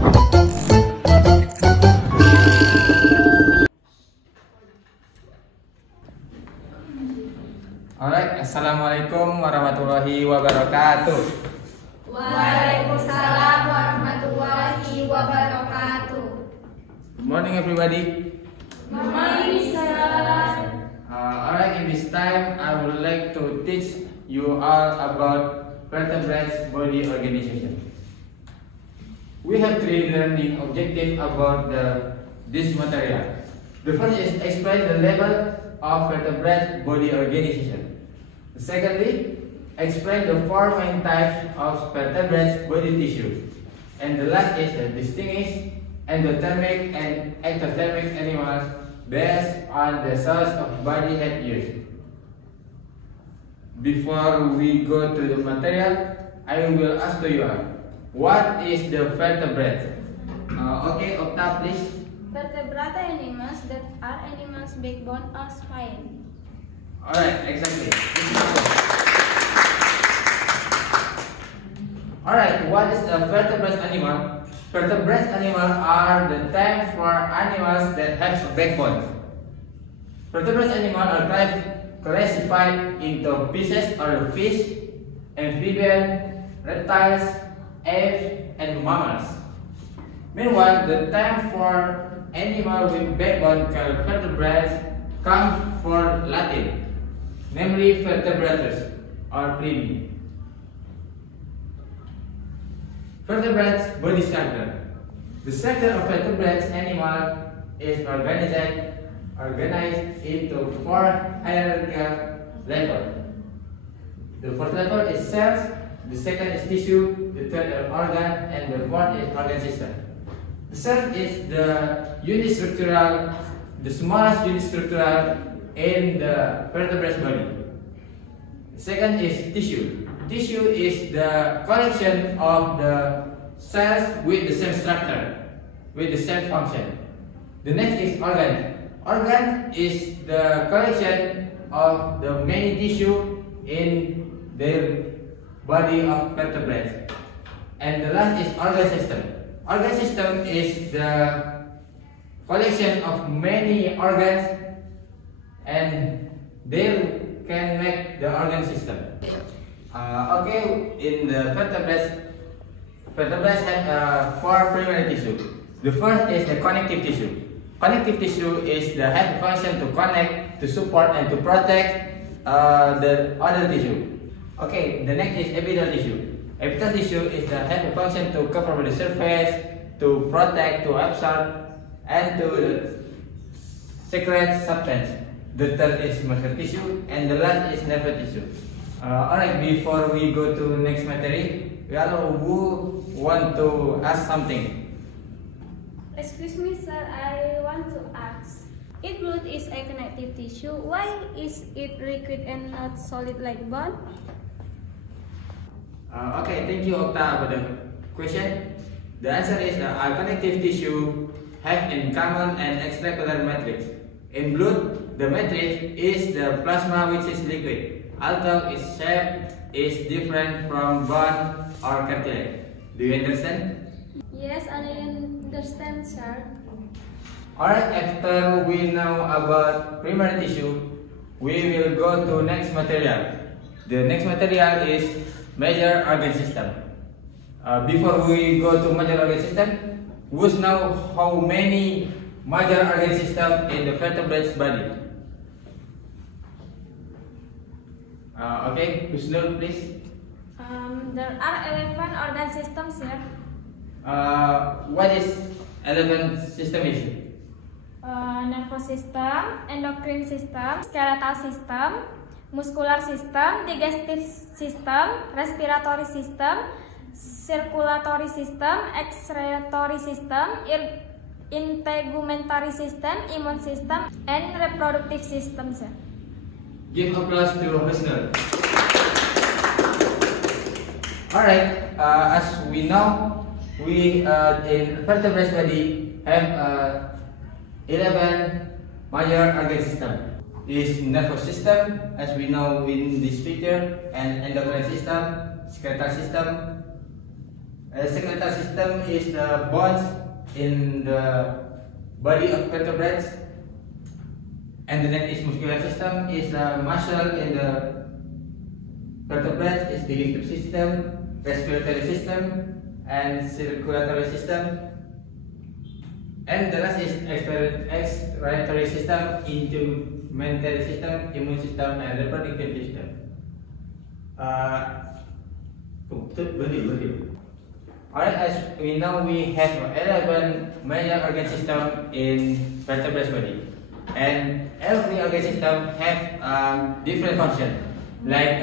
Alright, Assalamualaikum warahmatullahi wabarakatuh. Waalaikumsalam warahmatullahi wabarakatuh. Good morning, everybody. Good morning, sir. Alright, in this time, I would like to teach you all about vertebrates body organization. We have three learning objectives about this material. The first is explain the level of vertebrate body organization. Secondly, explain the four main types of vertebrate body tissue. And the last is the distinguish endothermic and ectothermic animals based on the source of body head used. Before we go to the material, I will ask you what is the vertebrate? Okay, Okta, please. Vertebrate animals that are animals backbone or spine. Alright, exactly. Alright, what is a vertebrate animal? Vertebrate animals are the term for animals that have a backbone. Vertebrate animals are classified into species or fish, amphibians, reptiles, apes, and mammals. Meanwhile, the term for animal with backbone called vertebrates comes from Latin, namely vertebratus or primi. Vertebrates body structure. The structure of vertebrate animal is organized into four hierarchical levels. The first level is cells, the second is tissue, the third is organ, and the fourth is organ system. The cell is the smallest unit structural in the vertebrate body. The second is tissue. Tissue is the collection of the cells with the same structure, with the same function. The next is organ. Organ is the collection of the many tissue in the body of vertebrates. And the last is organ system. Organ system is the collection of many organs and they can make the organ system. Okay, in the vertebrates have four primary tissue. The first is the connective tissue. Connective tissue is the head function to connect, to support, and to protect the other tissue. Okay, the next is epithelial tissue. Epithelial tissue is the head function to cover the surface, to protect, to absorb, and to secrete substance. The third is muscle tissue, and the last is nerve tissue. Alright, before we go to next material, who want to ask something? Excuse me, sir. I want to ask. If blood is a connective tissue, why is it liquid and not solid like bone? Okay, thank you, Okta, for the question. The answer is our connective tissue have in common an extracellular matrix. In blood, the matrix is the plasma, which is liquid, although its shape is different from bone or cartilage. Do you understand? Yes, I understand, sir. Alright, after we know about primary tissue, we will go to next material. The next material is major organ system. Before we go to major organ system, we know how many major organ system in the vertebrate's body. Okay, Husnul, please. There are 11 organ systems here. What is 11 system is? Nervous system, endocrine system, skeletal system, muscular system, digestive system, respiratory system, circulatory system, excretory system, integumentary system, immune system, and reproductive system, sir. Give applause to Husnul. Alright, as we know, we in vertebrate body have 11 major organ system. Is nervous system, as we know in this picture, and endocrine system, skeletal system, Skeletal system is the bones in the body of vertebrates, and the next is muscular system is the muscle in the vertebrates, is digestive system, respiratory system, and circulatory system. And the last is excretory system, integumentary system, immune system, and reproductive system. Alright, as we know, we have 11 major organ systems in vertebrate body, and every organ system have different function, like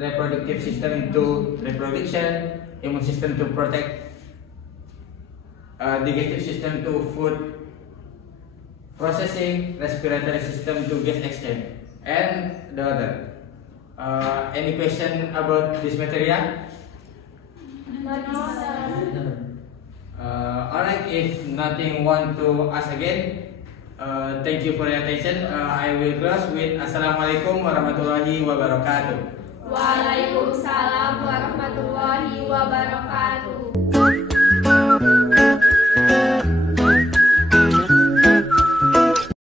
reproductive system to reproduction, immune system to protect, digestive system to food processing, respiratory system to gas exchange, and the other. Any question about this material? Alright, if nothing want to ask again, thank you for your attention. I will close with Assalamualaikum warahmatullahi wabarakatuh. Waalaikumsalam warahmatullahi wabarakatuh.